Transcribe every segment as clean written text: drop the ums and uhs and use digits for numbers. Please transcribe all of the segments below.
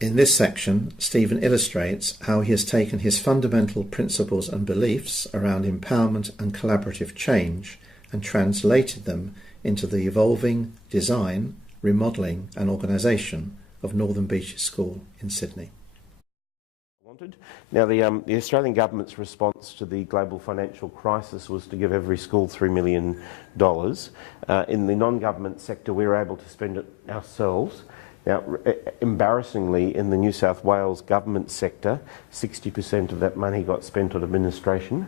In this section, Stephen illustrates how he has taken his fundamental principles and beliefs around empowerment and collaborative change and translated them into the evolving design, remodelling and organisation of Northern Beaches School in Sydney. Now, the Australian government's response to the global financial crisis was to give every school $3 million. In the non-government sector, we were able to spend it ourselves. Now, embarrassingly, in the New South Wales government sector, 60% of that money got spent on administration,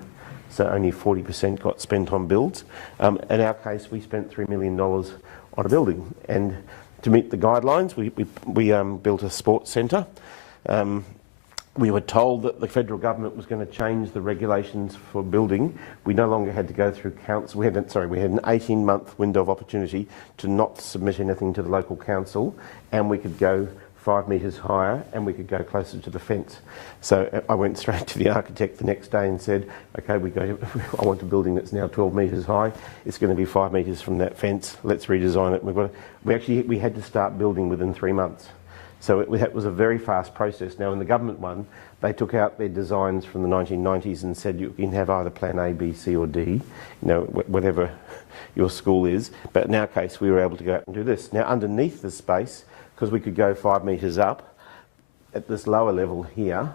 so only 40% got spent on builds. In our case, we spent $3 million on a building, and to meet the guidelines, we built a sports centre. We were told that the federal government was going to change the regulations for building. We no longer had to go through council. We had an 18-month window of opportunity to not submit anything to the local council, and we could go 5 metres higher, and we could go closer to the fence. So I went straight to the architect the next day and said, okay, I want a building that's now 12 metres high. It's going to be 5 metres from that fence. Let's redesign it. We had to start building within 3 months. So it was a very fast process. Now, in the government one, they took out their designs from the 1990s and said you can have either plan A, B, C or D, whatever your school is. But in our case, we were able to go out and do this. Now, underneath the space, because we could go 5 metres up, at this lower level here,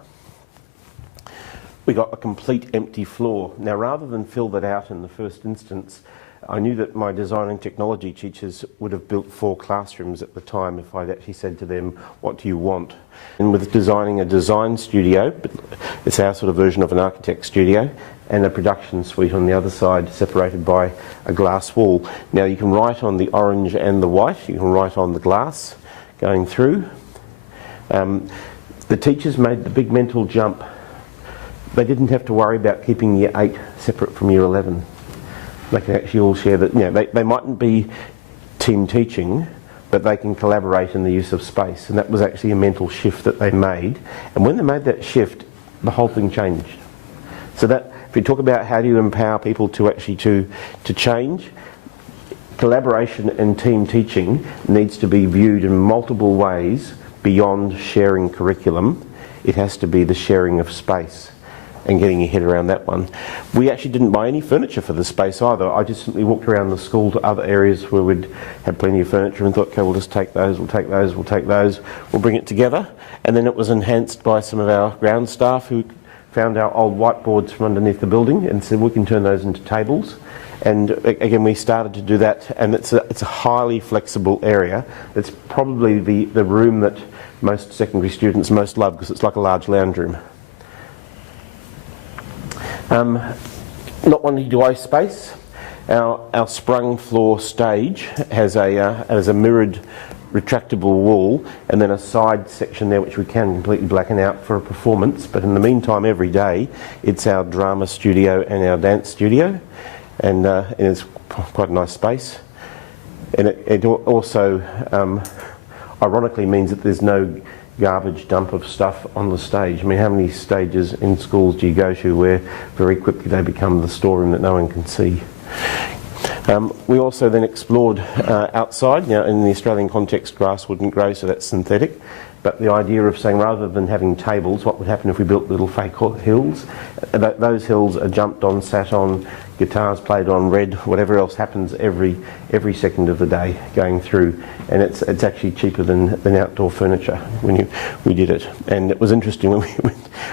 we got a complete empty floor. Now, rather than fill that out in the first instance, I knew that my design and technology teachers would have built 4 classrooms at the time if I'd actually said to them, what do you want? And with designing a design studio, it's our sort of version of an architect studio, and a production suite on the other side separated by a glass wall. Now you can write on the orange and the white, you can write on the glass going through. The teachers made the big mental jump. They didn't have to worry about keeping year 8 separate from year 11. They can actually all share that, they mightn't be team teaching, but they can collaborate in the use of space. And that was actually a mental shift that they made. And when they made that shift, the whole thing changed. So that, if you talk about how do you empower people to actually to change, collaboration and team teaching needs to be viewed in multiple ways beyond sharing curriculum. It has to be the sharing of space and getting your head around that one. We actually didn't buy any furniture for the space either. I just simply walked around the school to other areas where we'd had plenty of furniture and thought, okay, we'll just take those, we'll take those, we'll take those, we'll bring it together. And then it was enhanced by some of our ground staff who found our old whiteboards from underneath the building and said we can turn those into tables. And again, we started to do that, and it's a highly flexible area. It's probably the room that most secondary students most love because it's like a large lounge room. Not wanting to waste space, our sprung floor stage has a mirrored retractable wall and then a side section there which we can completely blacken out for a performance, but in the meantime every day it's our drama studio and our dance studio, and it's quite a nice space, and it also ironically means that there's no garbage dump of stuff on the stage. I mean, how many stages in schools do you go to where very quickly they become the storeroom that no one can see? We also then explored outside. Now, in the Australian context, grass wouldn't grow, so that's synthetic. But the idea of saying rather than having tables, what would happen if we built little fake hills? Those hills are jumped on, sat on, guitars played on, read, whatever else happens every second of the day going through. And it's actually cheaper than outdoor furniture when we did it. And it was interesting when we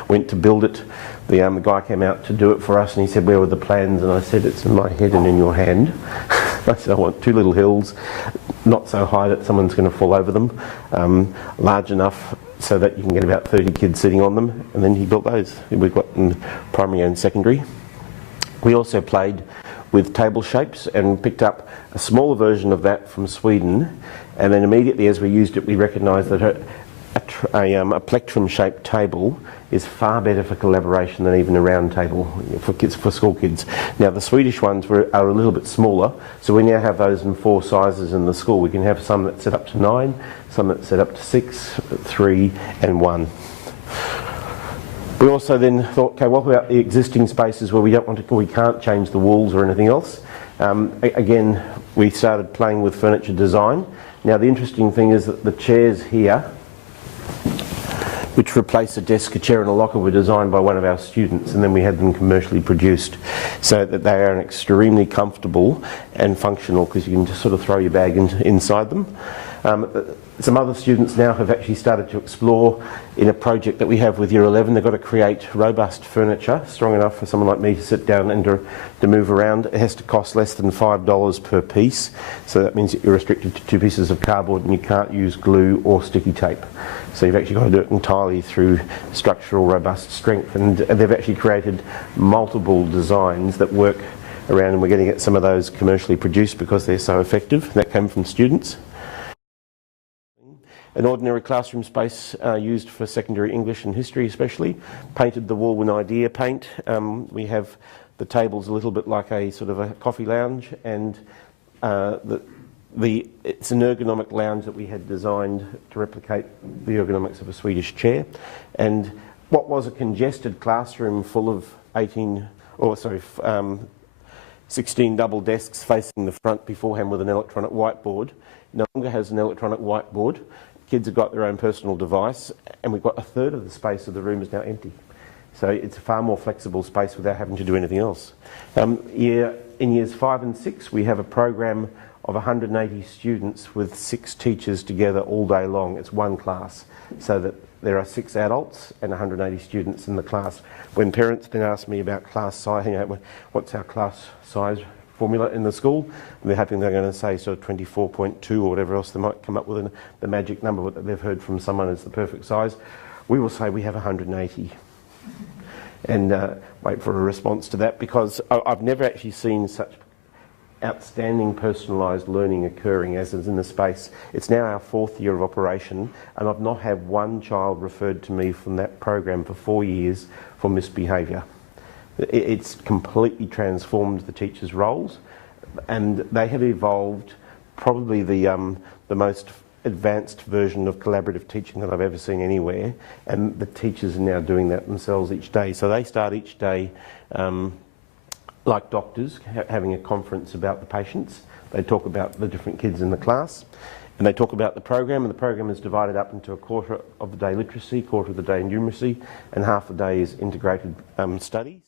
went to build it. The guy came out to do it for us and he said, where were the plans? And I said, it's in my head and in your hand. I said, I want 2 little hills, not so high that someone's going to fall over them, large enough so that you can get about 30 kids sitting on them, and then he built those. We've got in primary and secondary. We also played with table shapes and picked up a smaller version of that from Sweden, and then immediately as we used it we recognised that a plectrum-shaped table is far better for collaboration than even a round table for school kids. Now the Swedish ones are a little bit smaller, so we now have those in 4 sizes in the school. We can have some that set up to 9, some that set up to 6, 3 and 1. We also then thought, okay, what about the existing spaces where we can't change the walls or anything else? Again, we started playing with furniture design. Now the interesting thing is that the chairs here which replace a desk, a chair and a locker, were designed by one of our students, and then we had them commercially produced so that they are extremely comfortable and functional, because you can just sort of throw your bag inside them. Some other students now have actually started to explore in a project that we have with Year 11. They've got to create robust furniture, strong enough for someone like me to sit down and to move around. It has to cost less than $5 per piece, so that means that you're restricted to 2 pieces of cardboard and you can't use glue or sticky tape. So you've actually got to do it entirely through structural robust strength, and they've actually created multiple designs that work around, and we're getting at some of those commercially produced because they're so effective. That came from students. An ordinary classroom space used for secondary English and history especially. Painted the wall with idea paint. We have the tables a little bit like a sort of a coffee lounge, and it's an ergonomic lounge that we had designed to replicate the ergonomics of a Swedish chair. And what was a congested classroom full of 16 double desks facing the front beforehand with an electronic whiteboard, no longer has an electronic whiteboard. Kids have got their own personal device, and we've got 1/3 of the space of the room is now empty. So it's a far more flexible space without having to do anything else. In years 5 and 6, we have a program of 180 students with 6 teachers together all day long. It's one class, so that there are 6 adults and 180 students in the class. When parents then ask me about class size, what's our class size formula in the school, and they're hoping they're going to say sort of 24.2 or whatever else they might come up with, the magic number that they've heard from someone is the perfect size. We will say we have 180 and wait for a response to that, because I've never actually seen such outstanding personalised learning occurring as is in the space. It's now our 4th year of operation, and I've not had one child referred to me from that program for 4 years for misbehaviour. It's completely transformed the teachers' roles, and they have evolved probably the most advanced version of collaborative teaching that I've ever seen anywhere, and the teachers are now doing that themselves each day. So they start each day like doctors, having a conference about the patients. They talk about the different kids in the class, and they talk about the program, and the program is divided up into a quarter of the day literacy, quarter of the day numeracy, and half the day is integrated studies.